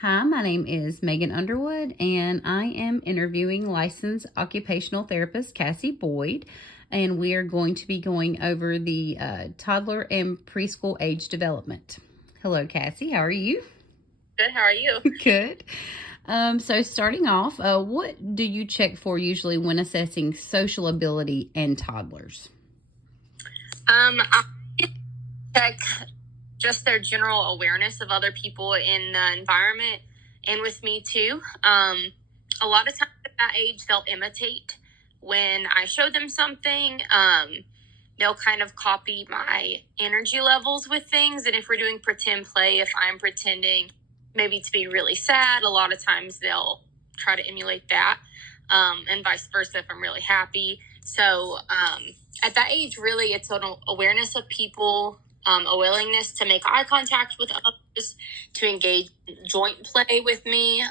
Hi, my name is Megan Underwood, and I am interviewing licensed occupational therapist Cassie Boyd. And we are going to be going over the toddler and preschool age development. Hello, Cassie. How are you? Good. How are you? Good. So, starting off, what do you check for usually when assessing social ability in toddlers? I check just their general awareness of other people in the environment and with me too. A lot of times at that age, they'll imitate when I show them something. They'll kind of copy my energy levels with things. And if we're doing pretend play, if I'm pretending maybe to be really sad, a lot of times they'll try to emulate that. And vice versa if I'm really happy. So at that age, really, it's an awareness of people, a willingness to make eye contact with others, to engage in joint play with me.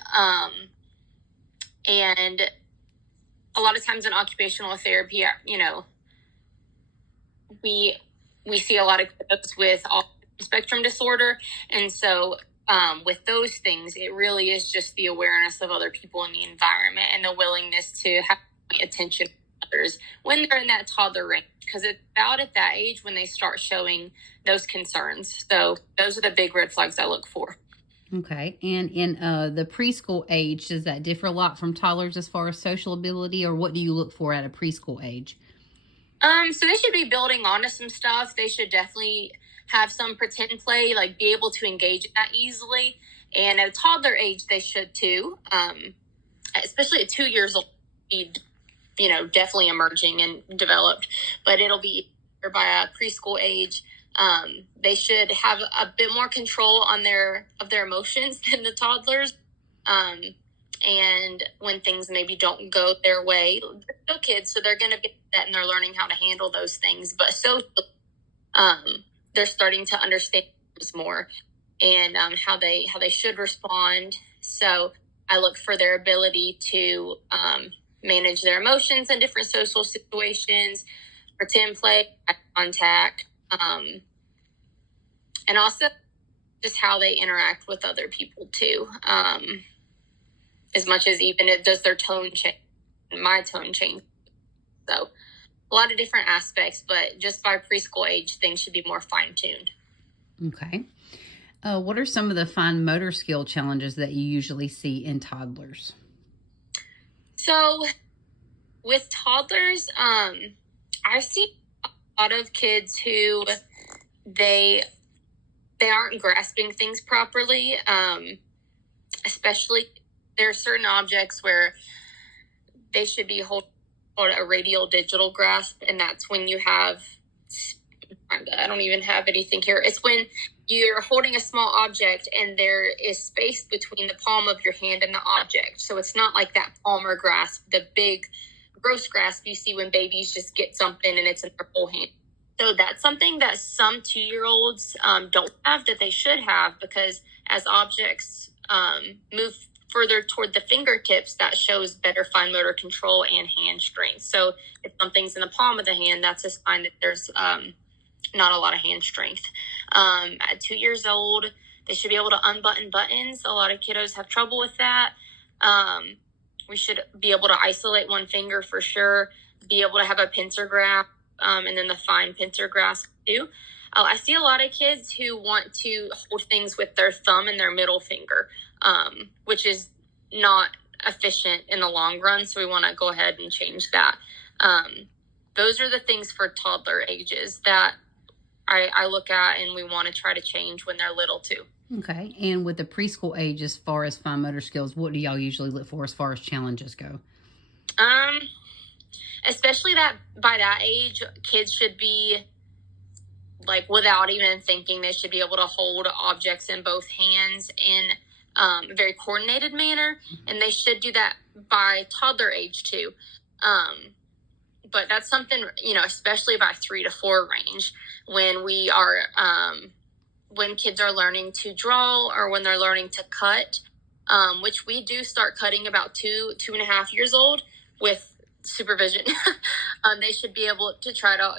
And a lot of times in occupational therapy, we see a lot of kids with autism spectrum disorder. And so with those things, it really is just the awareness of other people in the environment and the willingness to have attention to others when they're in that toddler range, because it's about at that age when they start showing those concerns. So those are the big red flags I look for. Okay. And in the preschool age, does that differ a lot from toddlers as far as social ability, or what do you look for at a preschool age? So they should be building onto some stuff. They should definitely have some pretend play, like be able to engage in that easily. And at a toddler age, they should too. Especially at 2 years old, be, definitely emerging and developed. But it'll be by a preschool age. They should have a bit more control on their emotions than the toddlers. And when things maybe don't go their way, they're still kids, so they're going to be upset and they're learning how to handle those things. But so they're starting to understand more and how they should respond. So I look for their ability to manage their emotions in different social situations, pretend play, eye contact, and also just how they interact with other people too. As much as even it does their tone change, my tone change. So a lot of different aspects, but just by preschool age, things should be more fine-tuned. Okay. What are some of the fine motor skill challenges that you usually see in toddlers? So with toddlers, I see a lot of kids who they aren't grasping things properly, especially there are certain objects where they should be holding a radial digital grasp, and that's when you have, I don't even have anything here. It's when you're holding a small object and there is space between the palm of your hand and the object. So it's not like that palmar grasp, the big gross grasp you see when babies just get something and it's in their whole hand. So that's something that some 2-year-olds don't have that they should have, because as objects move further toward the fingertips, that shows better fine motor control and hand strength. So if something's in the palm of the hand, that's a sign that there's not a lot of hand strength. At 2 years old, they should be able to unbutton buttons. A lot of kiddos have trouble with that. We should be able to isolate one finger for sure, be able to have a pincer grasp, and then the fine pincer grasp too. I see a lot of kids who want to hold things with their thumb and their middle finger, which is not efficient in the long run. So we want to go ahead and change that. Those are the things for toddler ages that I look at and we want to try to change when they're little too. Okay. And with the preschool age, as far as fine motor skills, what do y'all usually look for as far as challenges go? Especially that by that age, kids should be, like, without even thinking, they should be able to hold objects in both hands in a very coordinated manner, and they should do that by toddler age too. But that's something, especially by 3 to 4 range, when we are when kids are learning to draw or when they're learning to cut, which we do start cutting about 2.5 years old with supervision. They should be able to try to,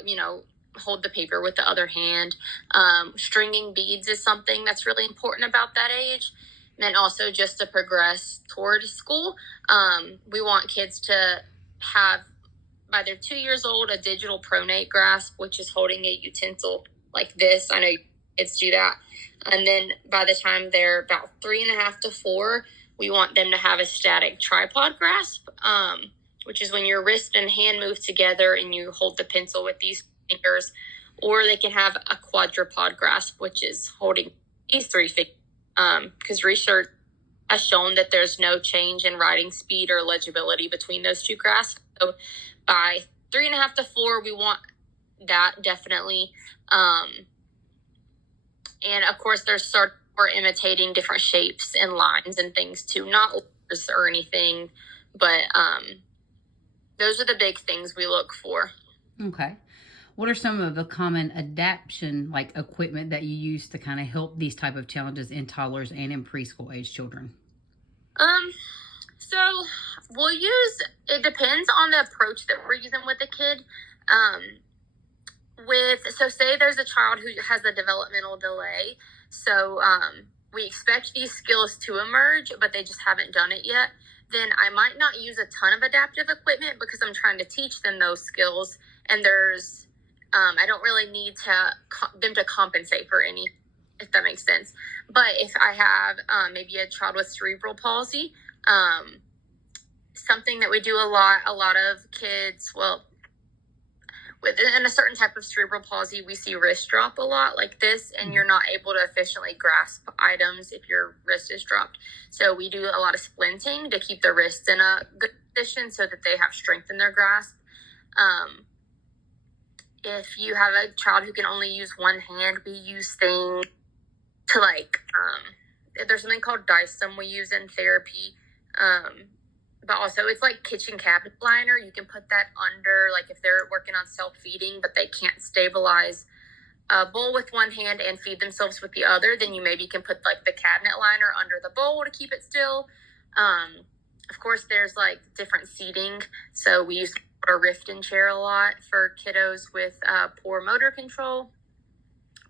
hold the paper with the other hand. Stringing beads is something that's really important about that age. and also just to progress toward school. We want kids to have, by they're 2 years old, a digital pronate grasp, which is holding a utensil like this. I know kids do that. And then by the time they're about 3.5 to 4, we want them to have a static tripod grasp, which is when your wrist and hand move together and you hold the pencil with these fingers. Or they can have a quadrupod grasp, which is holding these 3 fingers. Because research has shown that there's no change in writing speed or legibility between those 2 grasps. So by 3.5 to 4, we want that definitely. And of course, there's we're imitating different shapes and lines and things too, not letters or anything, but those are the big things we look for. Okay. What are some of the common adaptation like equipment that you use to kind of help these type of challenges in toddlers and in preschool age children? So we'll use, it depends on the approach that we're using with the kid. So say there's a child who has a developmental delay. So we expect these skills to emerge, but they just haven't done it yet. Then I might not use a ton of adaptive equipment because I'm trying to teach them those skills. And there's, I don't really need them to compensate for any, if that makes sense. But if I have maybe a child with cerebral palsy, something that we do a lot of kids, within a certain type of cerebral palsy, we see wrist drop a lot like this, and you're not able to efficiently grasp items if your wrist is dropped. So we do a lot of splinting to keep the wrists in a good position so that they have strength in their grasp. If you have a child who can only use one hand, we use things to there's something called DICEM we use in therapy. But also it's like kitchen cabinet liner. You can put that under, like if they're working on self-feeding, but they can't stabilize a bowl with one hand and feed themselves with the other, then you maybe can put like the cabinet liner under the bowl to keep it still. Of course, there's like different seating. So we use a Riften chair a lot for kiddos with poor motor control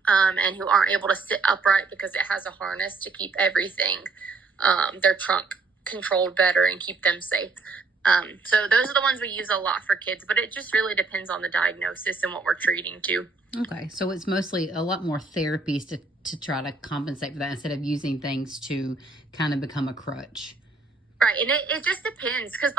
and who aren't able to sit upright because it has a harness to keep everything, their trunk controlled better and keep them safe. So those are the ones we use a lot for kids, but it just really depends on the diagnosis and what we're treating too. Okay, so it's mostly a lot more therapies to try to compensate for that instead of using things to kind of become a crutch. Right, and it just depends because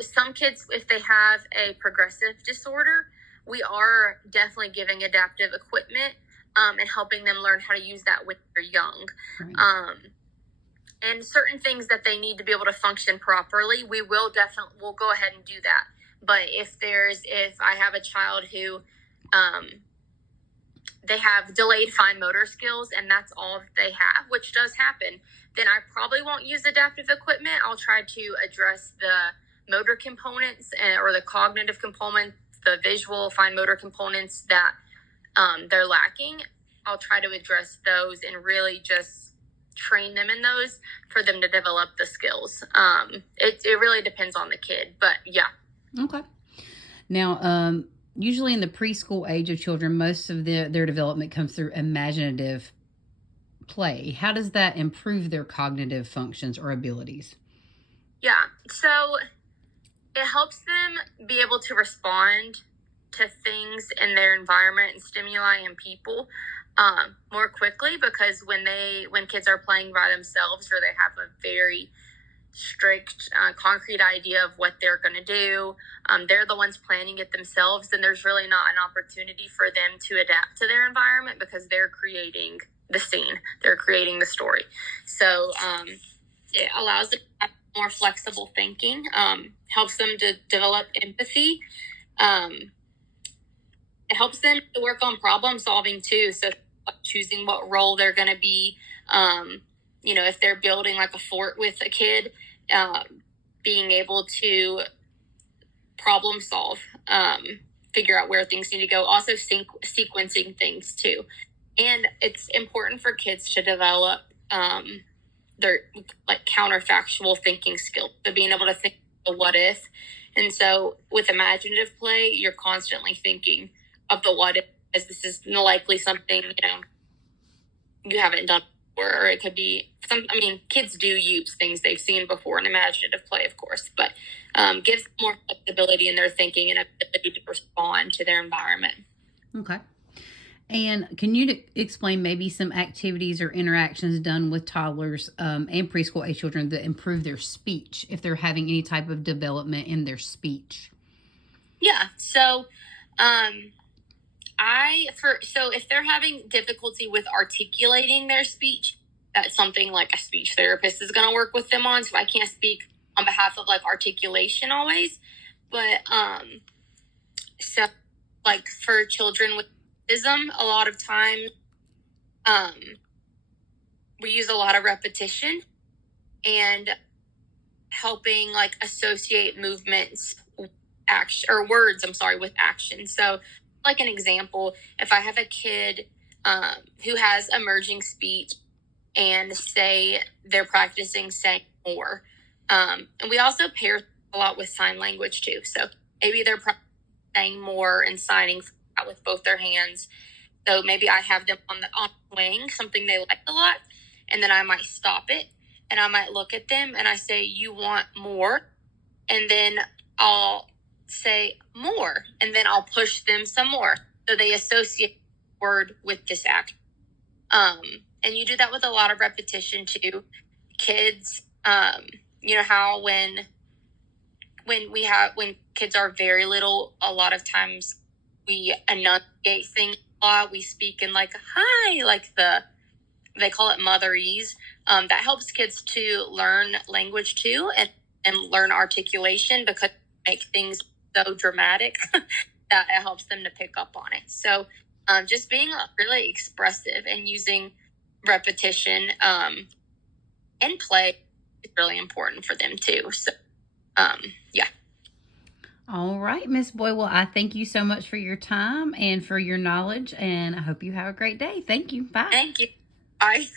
some kids, if they have a progressive disorder, we are definitely giving adaptive equipment and helping them learn how to use that when they're young. Right. And certain things that they need to be able to function properly, we'll go ahead and do that. But if I have a child who they have delayed fine motor skills and that's all that they have, which does happen, then I probably won't use adaptive equipment. I'll try to address the motor components or the cognitive components, the visual fine motor components that they're lacking. I'll try to address those and really just train them in those for them to develop the skills. It really depends on the kid, but yeah. Okay. Now, usually in the preschool age of children, most of their development comes through imaginative play. How does that improve their cognitive functions or abilities? Yeah, so it helps them be able to respond to things in their environment and stimuli and people more quickly, because when kids are playing by themselves or they have a very strict concrete idea of what they're going to do, they're the ones planning it themselves, and there's really not an opportunity for them to adapt to their environment because they're creating the scene, they're creating the story. So it allows them to have more flexible thinking, helps them to develop empathy. It helps them to work on problem solving too. So choosing what role they're going to be, if they're building like a fort with a kid, being able to problem solve, figure out where things need to go. Also sequencing things too. And it's important for kids to develop their like counterfactual thinking skills. So being able to think the what if. And so with imaginative play, you're constantly thinking of the what if, as this is likely something, you haven't done or it could be kids do use things they've seen before in imaginative play, of course, but gives them more flexibility in their thinking and ability to respond to their environment. Okay. And can you explain maybe some activities or interactions done with toddlers and preschool age children that improve their speech if they're having any type of development in their speech? Yeah. So, if they're having difficulty with articulating their speech, that's something like a speech therapist is going to work with them on. So I can't speak on behalf of like articulation always, but so like for children with autism, a lot of times we use a lot of repetition and helping like associate movements action or words with action. So like an example, if I have a kid who has emerging speech and say they're practicing saying more, and we also pair a lot with sign language too, so maybe they're saying more and signing out with both their hands. So maybe I have them on the swing, something they like a lot, and then I might stop it and I might look at them and I say, "You want more?" And then I'll say more, and then I'll push them some more. So they associate the word with this act. And you do that with a lot of repetition too. Kids, you know how when kids are very little, a lot of times we enunciate things a lot. We speak in like hi, like they call it motherese. That helps kids to learn language too and learn articulation because it make things so dramatic that it helps them to pick up on it. So just being really expressive and using repetition and play is really important for them too. So yeah. All right, Miss Boyd. Well, I thank you so much for your time and for your knowledge, and I hope you have a great day. Thank you. Bye. Thank you. Bye.